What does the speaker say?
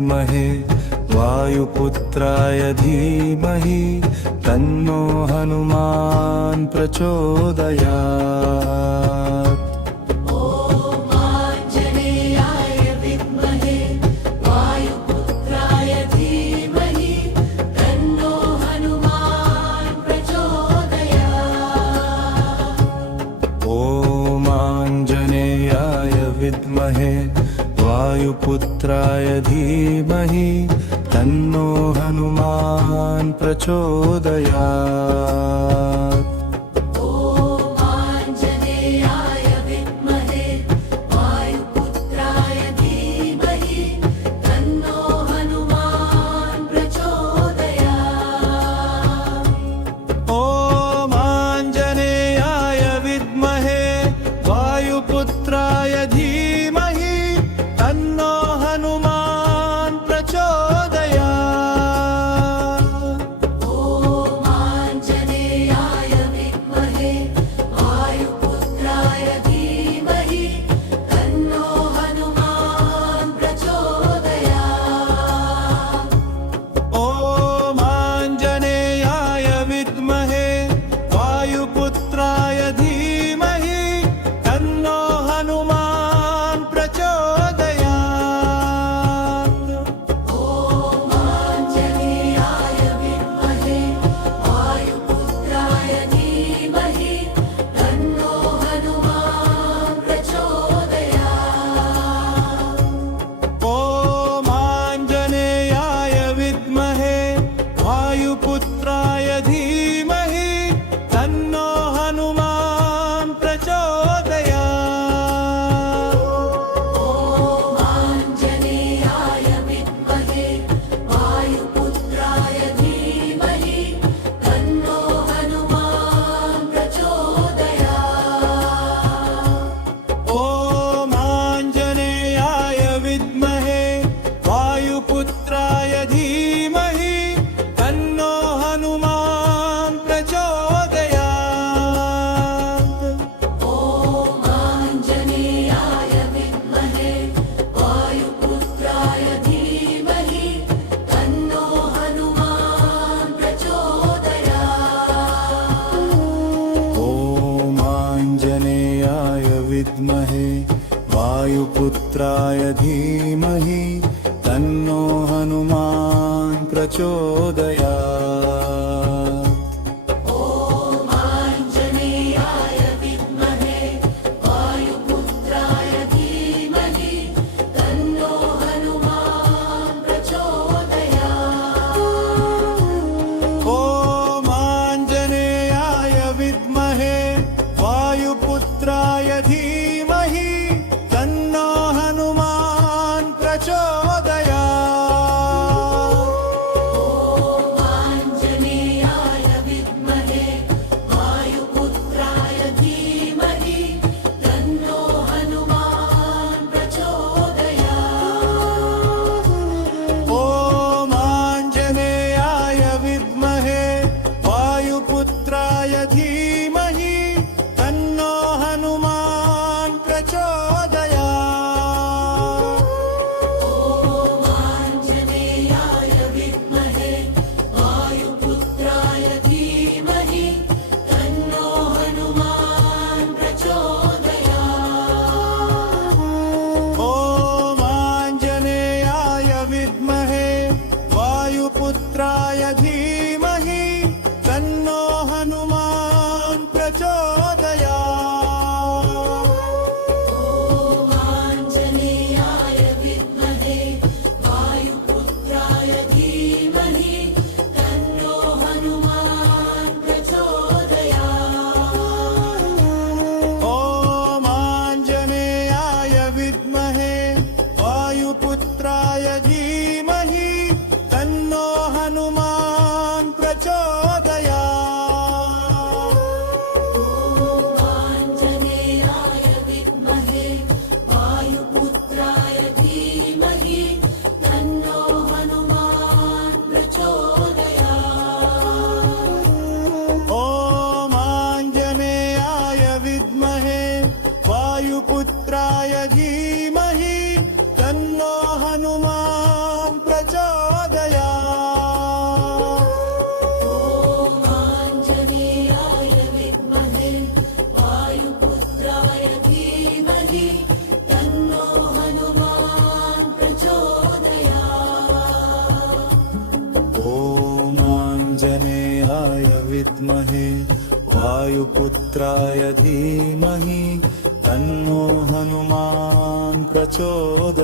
विद्महे वायुपुत्राय धीमहि तन्नो हनुमान् प्रचोदयात्। विद्महे वायुपुत्राय धीमहि तन्नो हनुमान् प्रचोदयात्। ॐ आञ्जनेयाय विद्महे वायुपुत्राय धीमहि तन्नो हनुमान् प्रचोदयात्। ॐ आञ्जनेयाय विद्महे वायुपुत्राय धीमहि तन्नो हनुमान् प्रचोदयात्। ॐ आञ्जनेयाय विद्महे वायुपुत्राय धीमहि तन्नो हनुमान् प्रचोदयात्। ॐ आञ्जनेयाय विद्महे वायुपुत्राय धीमहि तन्नो हनुमान् प्रचोदयात्। ॐ आञ्जनेयाय विद्महे वायुपुत्राय धीमहि तन्नो हनुमान् प्रचोदयात्। ॐ आञ्जनेयाय विद्महे वायुपुत्राय धीमहि तन्नो हनुमान् प्रचोदयात्। ॐ आञ्जनेयाय विद्महे वायुपुत्राय धीमहि तन्नो हनुमान् प्रचोदयात्। ॐ आञ्जनेयाय विद्महे वायुपुत्राय धीमहि तन्नो हनुमान् प्रचोदयात्। ॐ आञ्जनेयाय विद्महे वायुपुत्राय धीमहि तन्नो हनुमान् प्रचोदयात्। ॐ आञ्जनेयाय विद्महे वायुपुत्राय धीमहि तन्नो हनुमान् प्रचोदयात्। ॐ आञ्जनेयाय विद्महे वायुपुत्राय धीमहि तन्नो हनुमान् प्रचोदयात्। ॐ आञ्जनेयाय विद्महे वायुपुत्राय धीमहि तन्नो हनुमान् प्रचोदयात्। ॐ आञ्जनेयाय विद्महे वायुपुत्राय धीमहि तन्नो हनुमान् विद्महे वायुपुत्राय धीमहि तन्नो हनुमान् प्रचोदयात्।